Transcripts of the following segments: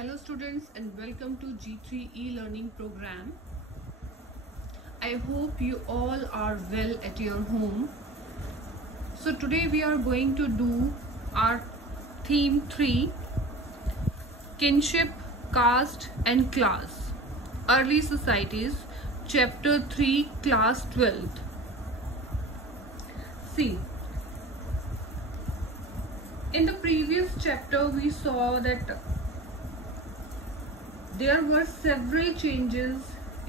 Hello students and welcome to G3 e-learning program. I hope you all are well at your home. So today we are going to do our theme 3, Kinship, Caste and Class, Early Societies, chapter 3, class 12th. See, in the previous chapter we saw that there were several changes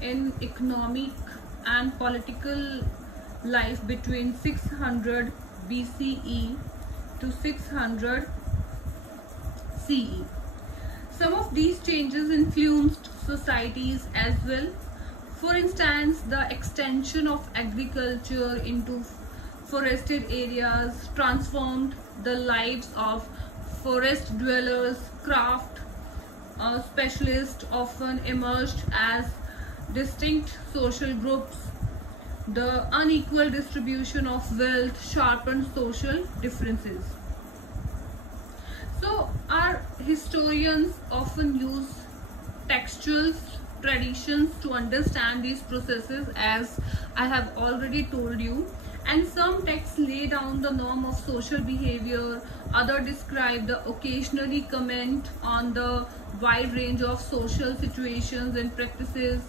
in economic and political life between 600 BCE to 600 CE. Some of these changes influenced societies as well. For instance, the extension of agriculture into forested areas transformed the lives of forest dwellers. Craft specialists often emerged as distinct social groups. The unequal distribution of wealth sharpened social differences. So our historians often use textual traditions to understand these processes, as I have already told you. And some texts lay down the norm of social behavior, others describe the occasionally comment on the wide range of social situations and practices.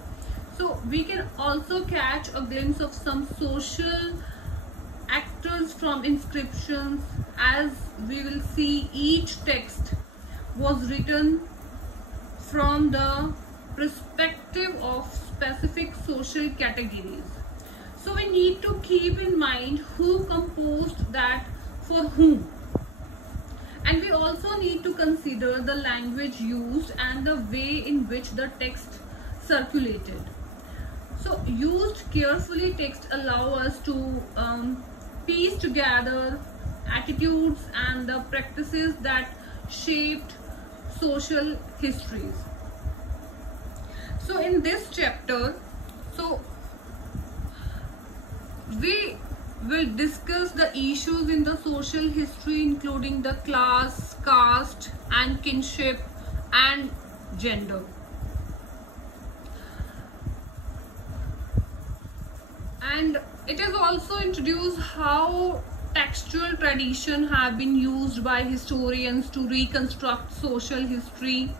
So we can also catch a glimpse of some social actors from inscriptions. As we will see, each text was written from the perspective of specific social categories. So we need to keep in mind who composed that for whom. And we also need to consider the language used and the way in which the text circulated. So used carefully, text allow us to piece together attitudes and the practices that shaped social histories. So in this chapter, we will discuss the issues in the social history, including the class, caste and kinship and gender. And it is also introduced how textual tradition have been used by historians to reconstruct social history.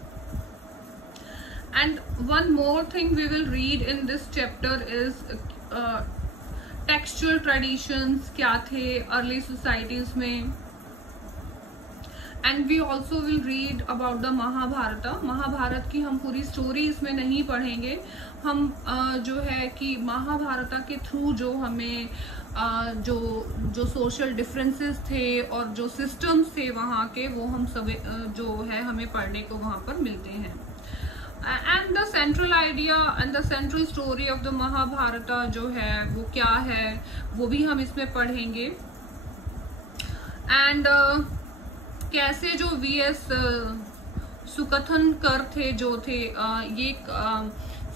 And one more thing we will read in this chapter is textual traditions क्या थे early societies में. And we also will read about the Mahabharat. Mahabharat की हम पूरी story इसमें नहीं पढ़ेंगे. हम जो है कि महाभारत के थ्रू जो हमें जो सोशल डिफरेंसेस थे और जो सिस्टम्स थे वहाँ के, वो हम सब जो है हमें पढ़ने को वहाँ पर मिलते हैं. And the central idea and the central story of the Mahabharat जो है वो क्या है, वो भी हम इसमें पढ़ेंगे. And कैसे जो VS सुकथनकर थे जो थे, ये एक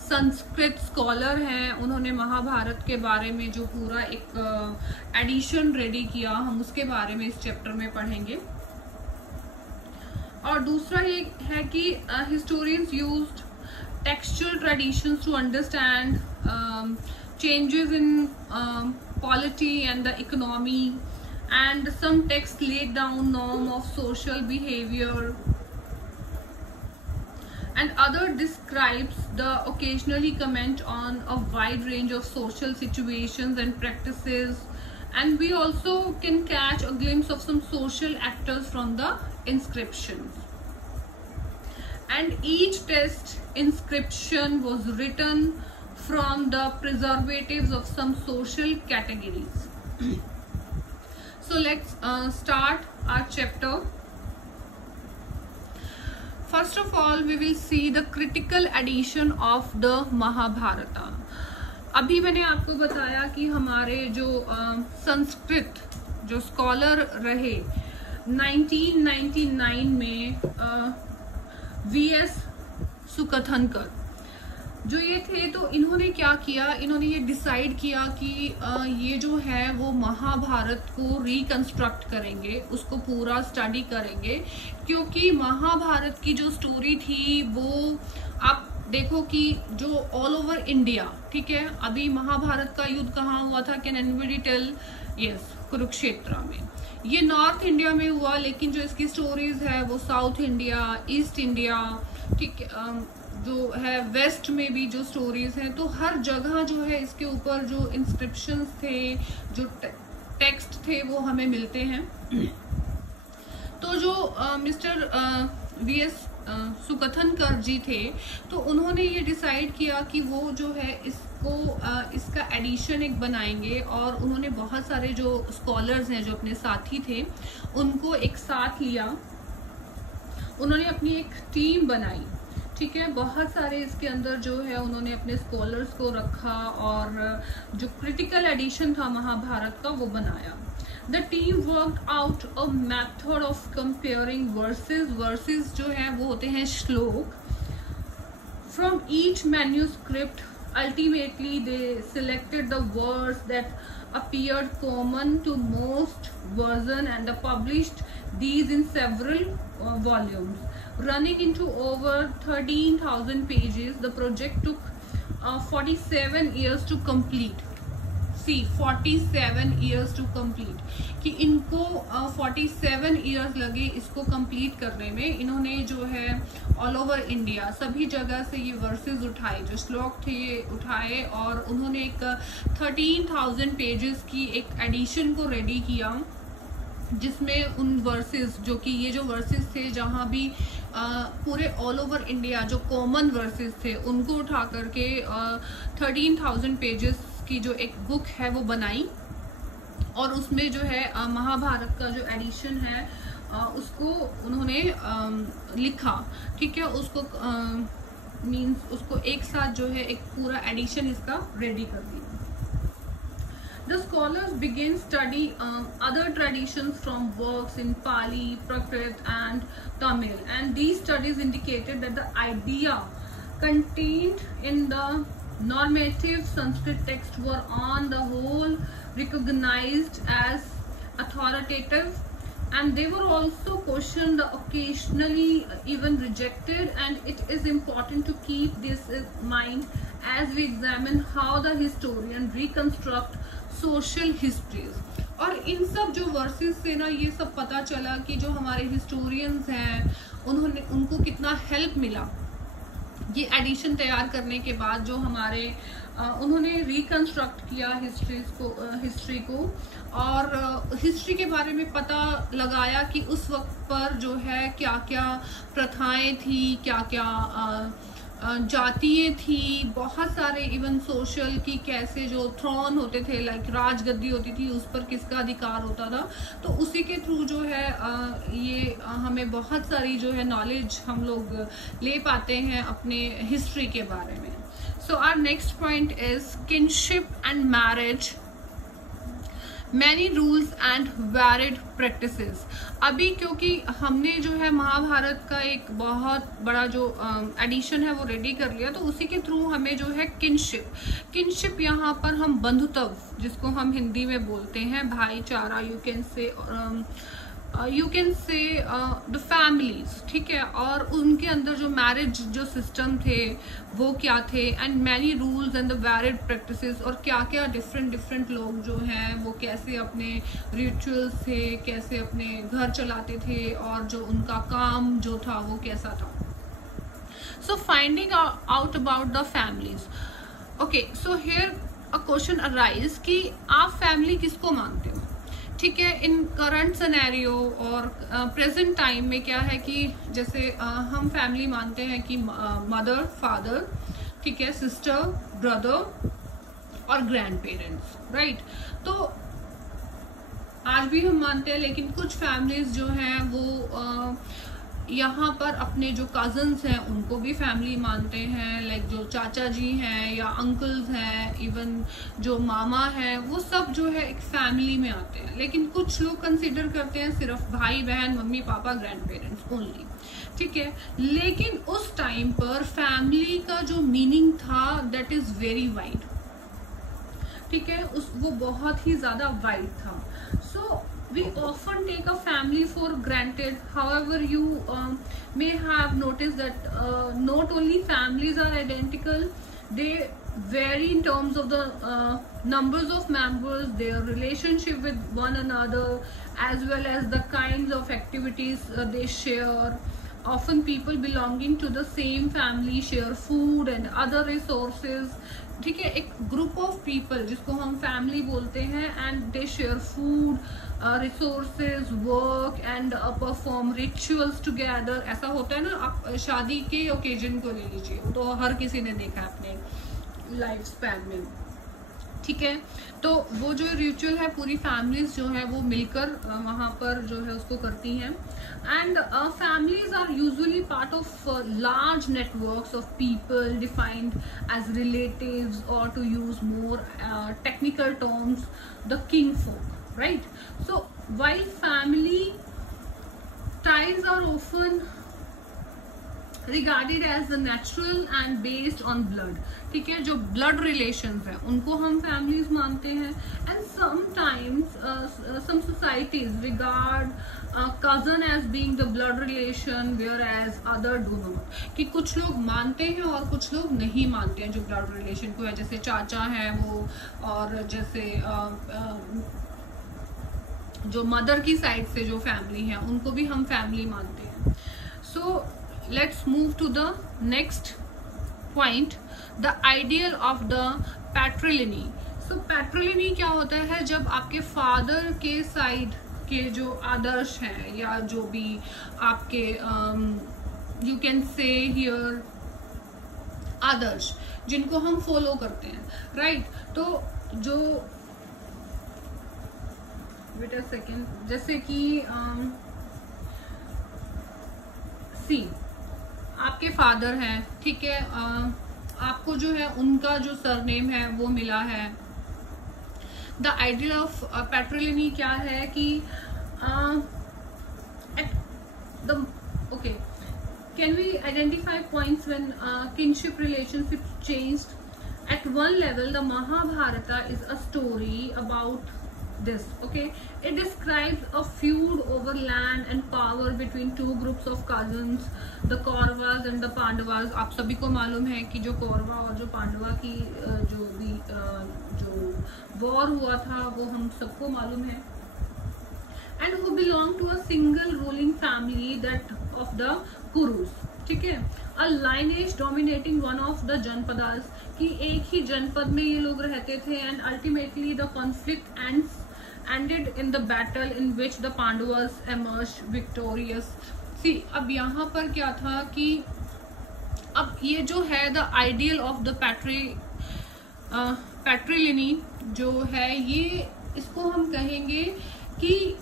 संस्कृत स्कॉलर हैं. उन्होंने महाभारत के बारे में जो पूरा एक एडिशन रेडी किया, हम उसके बारे में इस चैप्टर में पढ़ेंगे. और दूसरा ये है कि historians used textual traditions to understand changes in polity and the economy, and some texts laid down norm of social behavior and other describes the occasionally comment on a wide range of social situations and practices. And we also can catch a glimpse of some social actors from the inscriptions. And each text inscription was written from the preservatives of some social categories. So let's start our chapter. First of all, we will see the critical edition of the Mahabharata. अभी मैंने आपको बताया कि हमारे जो संस्कृत जो scholar रहे 1999 में VS सुकथनकर, जो ये थे तो इन्होंने क्या किया, इन्होंने ये डिसाइड किया कि ये जो है वो महाभारत को रिकंस्ट्रक्ट करेंगे, उसको पूरा स्टडी करेंगे, क्योंकि महाभारत की जो स्टोरी थी वो आप देखो कि जो ऑल ओवर इंडिया, ठीक है, अभी महाभारत का युद्ध कहाँ हुआ था, can anybody tell? Yes, Kurukshetra में। ये नॉर्थ इंडिया में हुआ, लेकिन जो इसकी स्टोरीज है वो साउथ इंडिया, ईस्ट इंडिया, ठीक है, जो है वेस्ट में भी जो स्टोरीज हैं, तो हर जगह जो है इसके ऊपर जो इंस्क्रिप्शंस थे, जो टेक्स्ट थे वो हमें मिलते हैं। तो जो मिस्टर वीएस सुकथनकर जी थे, तो उन्होंने ये डिसाइड किया कि वो जो है इसको इसका एडिशन एक बनाएंगे, और उन्होंने बहुत सारे जो स्कॉलर्स हैं, जो अपने साथी थे, उनको एक साथ लिया, उन्होंने अपनी एक टीम बनाई, ठीक है, बहुत सारे इसके अंदर जो है उन्होंने अपने स्कॉलर्स को रखा, और जो क्रिटिकल एडिशन था महाभारत का वो बनाया। The team worked out a method of comparing verses. Verses जो है वो होते हैं श्लोक। From each manuscript, ultimately they selected the verse that appeared common to most version and published these in several volumes. Running into over 13,000 pages, the project took 47 years to complete. 47 years to complete, कि इनको 47 years लगे इसको complete करने में। इन्होंने जो है all over India सभी जगह से ये वर्सेस उठाए, जो श्लोक थे ये उठाए, और उन्होंने एक 13,000 पेजेस की एक एडिशन को रेडी किया, जिसमें उन वर्सेस, जो कि ये जो वर्सेस थे जहाँ भी पूरे ऑल ओवर इंडिया जो कॉमन वर्सेस थे उनको उठा करके 13,000 पेजेस की जो एक बुक है वो बनाई, और उसमें जो है महाभारत का जो एडिशन है उसको उन्होंने लिखा, ठीक है, उसको मींस उसको एक साथ जो है एक पूरा एडिशन इसका रेडी कर दिया। The scholars began study other traditions from works in Pali, Prakrit and Tamil, and these studies indicated that the idea contained in the normative Sanskrit texts were on the whole recognized as authoritative, and they were also questioned, occasionally even rejected, and it is important to keep this in mind as we examine how the historian reconstruct social histories. और इन सब जो versus से ना ये सब पता चला कि जो हमारे हिस्टोरियंस हैं उनको कितना हेल्प मिला ये एडिशन तैयार करने के बाद, जो हमारे उन्होंने रिकंस्ट्रक्ट किया हिस्ट्री को, और हिस्ट्री के बारे में पता लगाया कि उस वक्त पर जो है क्या क्या प्रथाएं थी, क्या क्या जातियाँ थी, बहुत सारे इवन सोशल की कैसे जो थ्रोन होते थे, लाइक राजगद्दी होती थी, उस पर किसका अधिकार होता था। तो उसी के थ्रू जो है ये हमें बहुत सारी जो है नॉलेज हम लोग ले पाते हैं अपने हिस्ट्री के बारे में। So our next point is kinship and marriage, many rules and varied practices. अभी क्योंकि हमने जो है महाभारत का एक बहुत बड़ा जो एडिशन है वो रेडी कर लिया, तो उसी के थ्रू हमें जो है किनशिप यहाँ पर हम बंधुत्व, जिसको हम हिंदी में बोलते हैं भाईचारा, you can say the families, ठीक है, और उनके अंदर जो मैरिज जो सिस्टम थे वो क्या थे, and many rules and the varied practices, और क्या क्या डिफरेंट लोग जो हैं वो कैसे अपने रिचुअल्स थे, कैसे अपने घर चलाते थे, और जो उनका काम जो था वो कैसा था। So finding out about the families. Okay, so here a question arise कि आप फैमिली किसको मानते हो, ठीक है। इन करंट सिनेरियो और प्रेजेंट टाइम में क्या है कि जैसे हम फैमिली मानते हैं कि मदर फादर, ठीक है, सिस्टर ब्रदर और ग्रैंड पेरेंट्स, राइट। तो आज भी हम मानते हैं, लेकिन कुछ फैमिलीज जो हैं वो यहाँ पर अपने जो कजन्स हैं उनको भी फैमिली मानते हैं, लाइक जो चाचा जी हैं या अंकल्स हैं, इवन जो मामा हैं, वो सब जो है एक फैमिली में आते हैं। लेकिन कुछ लोग कंसिडर करते हैं सिर्फ भाई बहन, mummy papa, grand parents only, ठीक है। लेकिन उस टाइम पर फैमिली का जो मीनिंग था दैट इज वेरी वाइड, ठीक है, वो बहुत ही ज्यादा वाइड था। सो we often take a family for granted. However, you may have noticed that not only families are identical, they vary in terms of the numbers of members, their relationship with one another, as well as the kinds of activities they share. Often people belonging to the same family share food and other resources, ठीक है। एक group of people जिसको हम family बोलते हैं, and they share food, resources, work and perform rituals together. ऐसा होता है ना, आप शादी के ओकेजन को ले लीजिए, तो हर किसी ने देखा है अपने लाइफ स्पैन में, ठीक है। तो वो जो रिचुअल है पूरी फैमिलीज जो है वो मिलकर वहाँ पर जो है उसको करती हैं। And families are usually part of large networks of people defined as relatives, और to use more technical terms the king folk, right? So while family ties are often regarded as the natural and based on blood, ठीक है, जो blood relations हैं उनको हम families मानते हैं। And sometimes some societies regard cousin as being the blood relation, whereas other do not, कि कुछ लोग मानते हैं और कुछ लोग नहीं मानते हैं जो ब्लड रिलेशन को है, जैसे चाचा हैं वो, और जैसे जो मदर की साइड से जो फैमिली है उनको भी हम फैमिली मानते हैं। सो let's move to the next point, the ideal of the patrilineal. So patrilineal क्या होता है? जब आपके फादर के साइड के जो आदर्श हैं या जो भी आपके you can say here आदर्श जिनको हम फॉलो करते हैं, राइट? तो जो वेट अ सेकेंड, जैसे कि सी आपके फादर हैं, ठीक है, आपको जो है उनका जो सरनेम है वो मिला है। द आइडियल ऑफ पैट्रिलिनी क्या है कि okay, can we identify points when kinship relationship changed at one level. The Mahabharata is a story about this, okay? It describes a feud over land and power between two groups of cousins, the Kauravas and the Pandavas. आप सभी को मालूम है कि जो कौरवा और जो पांडवा की जो भी जो वॉर हुआ था वो हम सबको मालूम है। And who belong to a single ruling family, that of the Kurus, ठीक है, a lineage dominating one of the Janapadas, कि एक ही जनपद में ये लोग रहते थे। and ultimately the conflict ended in the battle in which the Pandavas emerged victorious. See, अब यहाँ पर क्या था कि अब ये जो है the ideal of the patrilineal जो है, ये इसको हम कहेंगे कि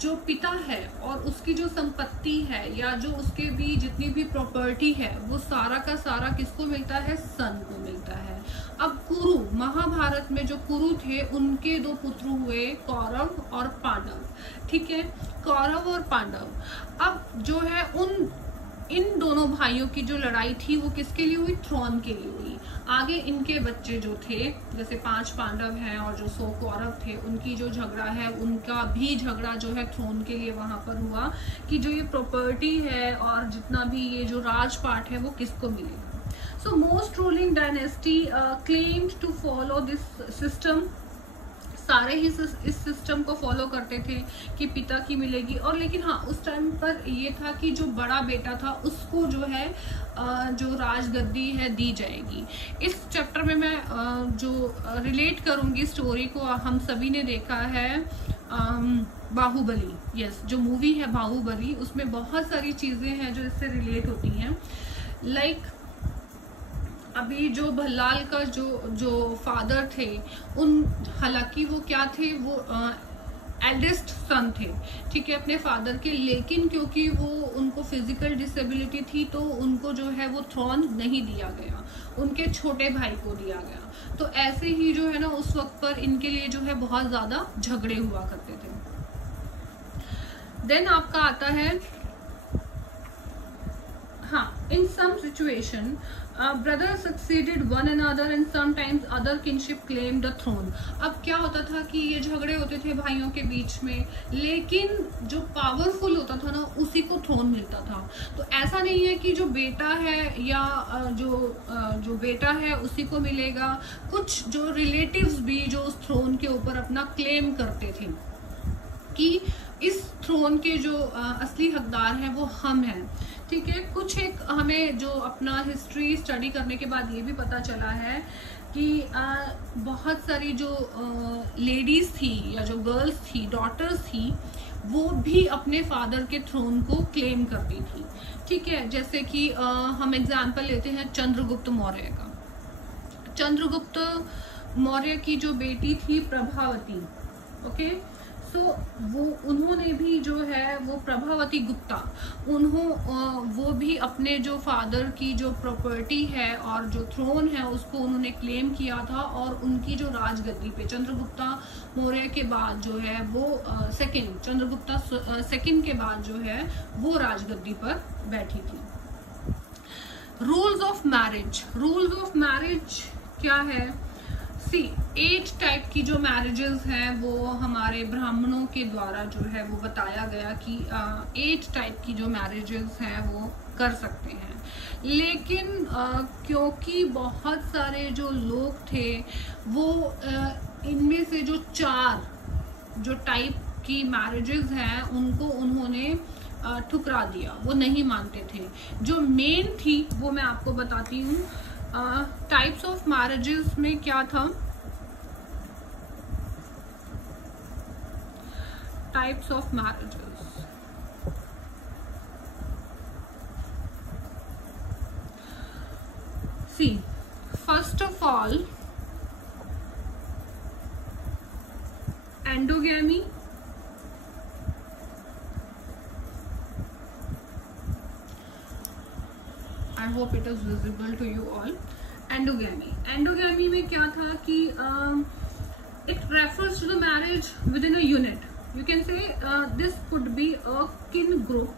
जो पिता है और उसकी जो संपत्ति है या जो उसके भी जितनी भी प्रॉपर्टी है वो सारा का सारा किसको मिलता है? सन को मिलता है। अब कुरु, महाभारत में जो कुरु थे उनके दो पुत्र हुए, कौरव और पांडव, ठीक है, कौरव और पांडव। अब जो है इन दोनों भाइयों की जो लड़ाई थी वो किसके लिए हुई? थ्रोन के लिए हुई। आगे इनके बच्चे जो थे, जैसे 5 पांडव हैं और जो 100 कौरव थे, उनकी जो झगड़ा है उनका भी झगड़ा जो है थ्रोन के लिए वहां पर हुआ कि जो ये प्रॉपर्टी है और जितना भी ये जो राजपाट है वो किसको मिलेगा। So most ruling dynasty claimed to follow this system, सारे ही इस सिस्टम को फॉलो करते थे कि पिता की मिलेगी। और लेकिन हाँ, उस टाइम पर ये था कि जो बड़ा बेटा था उसको जो है जो राजगद्दी है दी जाएगी। इस चैप्टर में मैं जो रिलेट करूंगी स्टोरी को, हम सभी ने देखा है बाहुबली, यस, जो मूवी है बाहुबली, उसमें बहुत सारी चीजें हैं जो इससे रिलेट होती हैं। लाइक अभी जो भल्लाल का जो फादर थे, हालांकि वो क्या थे, वो एल्डेस्ट सन थे, ठीक है, अपने फादर के, लेकिन क्योंकि वो उनको फिजिकल डिसेबिलिटी थी तो उनको जो है वो थ्रोन नहीं दिया गया, उनके छोटे भाई को दिया गया। तो ऐसे ही जो है ना उस वक्त पर इनके लिए जो है बहुत ज्यादा झगड़े हुआ करते थे। देन आपका आता है some situation, brothers succeeded one another and sometimes other kinship claimed the throne. अब क्या होता था कि ये झगड़े होते थे भाइयों के बीच में, लेकिन जो पावरफुल होता था ना उसी को थ्रोन मिलता था. तो ऐसा नहीं है कि जो बेटा है या जो बेटा है उसी को मिलेगा. कुछ जो रिलेटिव्स भी जो उस थ्रोन के ऊपर अपना क्लेम करते थे कि इस थ्रोन के जो असली हकदार हैं वो हम हैं. ठीक है. कुछ एक हमें जो अपना हिस्ट्री स्टडी करने के बाद ये भी पता चला है कि बहुत सारी जो लेडीज थी या जो गर्ल्स थी, डॉटर्स थी, वो भी अपने फादर के थ्रोन को क्लेम करती थी. ठीक है. जैसे कि हम एग्जाम्पल लेते हैं चंद्रगुप्त मौर्य का. चंद्रगुप्त मौर्य की जो बेटी थी प्रभावती, ओके, तो उन्होंने भी जो है वो प्रभावती गुप्ता, वो भी अपने जो फादर की जो प्रॉपर्टी है और जो थ्रोन है उसको उन्होंने क्लेम किया था. और उनकी जो राजगद्दी पे चंद्रगुप्ता मौर्य के बाद जो है वो चंद्रगुप्ता सेकंड के बाद जो है वो राजगद्दी पर बैठी थी. रूल्स ऑफ मैरिज क्या है? 8 टाइप की जो मैरिजेस हैं वो हमारे ब्राह्मणों के द्वारा जो है वो बताया गया कि 8 टाइप की जो मैरिजेस हैं वो कर सकते हैं. लेकिन क्योंकि बहुत सारे जो लोग थे वो इनमें से जो 4 जो टाइप की मैरिजेस हैं उनको उन्होंने ठुकरा दिया, वो नहीं मानते थे. जो मेन थी वो मैं आपको बताती हूँ. टाइप्स ऑफ मैरिजेस में क्या था? Types of marriages, see first of all endogamy, I hope it is visible to you all. Endogamy में क्या था कि it refers to the marriage within a unit. You can say this could be a kin group,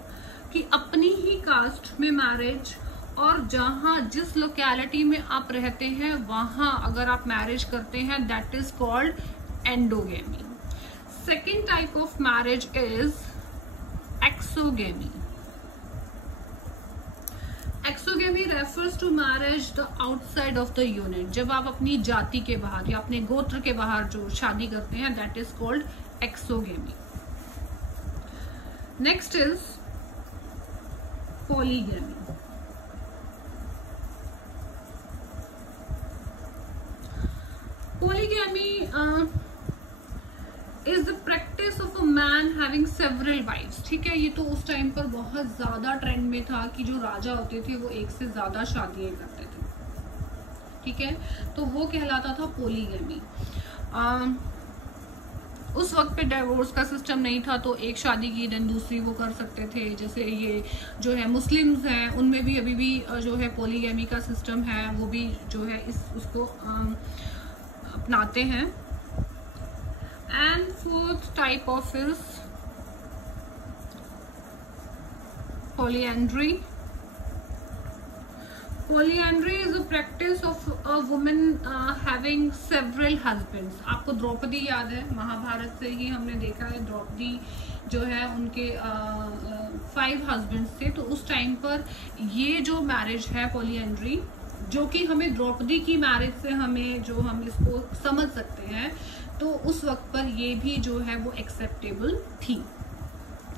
कि अपनी ही cast में marriage और जहाँ जिस लोकेलिटी में आप रहते हैं वहाँ अगर आप मैरिज करते हैं, that is called endogamy. Second type of marriage is exogamy. Exogamy refers to marriage the outside of the unit. जब आप अपनी जाति के बाहर या अपने गोत्र के बाहर जो शादी करते हैं, that is called exogamy. Next is polygamy. Polygamy is the practice of a man having several wifes. ठीक है. ये तो उस टाइम पर बहुत ज्यादा ट्रेंड में था कि जो राजा होते थे वो एक से ज्यादा शादियां करते थे. ठीक है. तो वो कहलाता था पॉलीगेमी. उस वक्त पे डिवोर्स का सिस्टम नहीं था, तो एक शादी की देन दूसरी वो कर सकते थे. जैसे ये जो है मुस्लिम्स हैं उनमें भी अभी भी जो है पॉलीगेमी का सिस्टम है, वो भी जो है उसको अपनाते हैं. And fourth type of is polyandry. Polyandry is a practice of a woman having several husbands. आपको द्रौपदी याद है? महाभारत से ही हमने देखा है द्रौपदी जो है उनके 5 हस्बैंड्स थे. तो उस टाइम पर ये जो मैरिज है पॉलीएंड्री, जो कि हमें द्रौपदी की मैरिज से हमें जो हम इसको समझ सकते हैं, तो उस वक्त पर ये भी जो है वो एक्सेप्टेबल थी.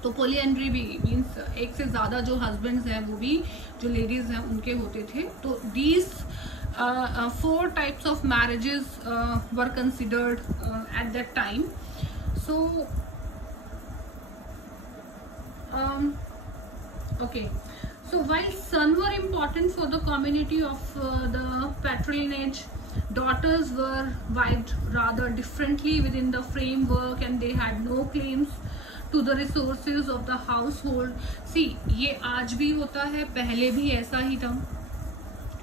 तो पॉलीएंड्री भी मीन्स एक से ज़्यादा जो हस्बैंड्स हैं वो भी जो लेडीज़ हैं उनके होते थे. तो these 4 types of marriages were considered at that time. So okay. So while sons were important for the community of the patronage, daughters were viewed rather differently within the framework and they had no claims to the resources of the household. See, ये आज भी होता है, पहले भी ऐसा ही था.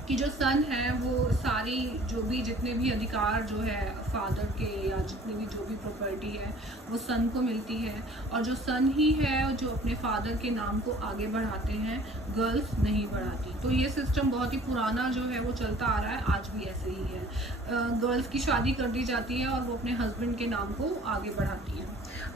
कि जो सन है वो सारी जो भी जितने भी अधिकार जो है फादर के या जितने भी जो भी प्रॉपर्टी है वो सन को मिलती है, और जो सन ही है जो अपने फादर के नाम को आगे बढ़ाते हैं, गर्ल्स नहीं बढ़ाती। तो ये सिस्टम बहुत ही पुराना जो है वो चलता आ रहा है, आज भी ऐसे ही है। गर्ल्स की शादी कर दी जाती है और वो अपने हस्बैंड के नाम को आगे बढ़ाती हैं,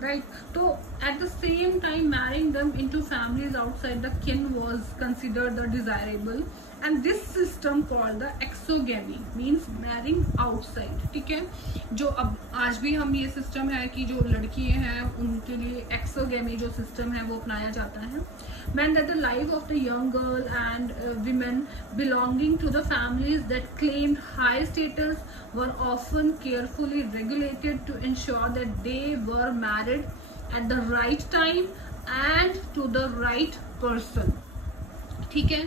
राइट। तो at the same time marrying them into families outside the kin was considered the desirable, and this system called the exogamy means marrying outside, ठीक है। जो अब आज भी हम ये सिस्टम है कि जो लड़कियां हैं उनके लिए एक्सोगेमी जो सिस्टम है वो अपनाया जाता है। meant that the life of the young girl and women belonging to the families that claimed high status were often carefully regulated to ensure that they were married at the right time and to the right person, ठीक है।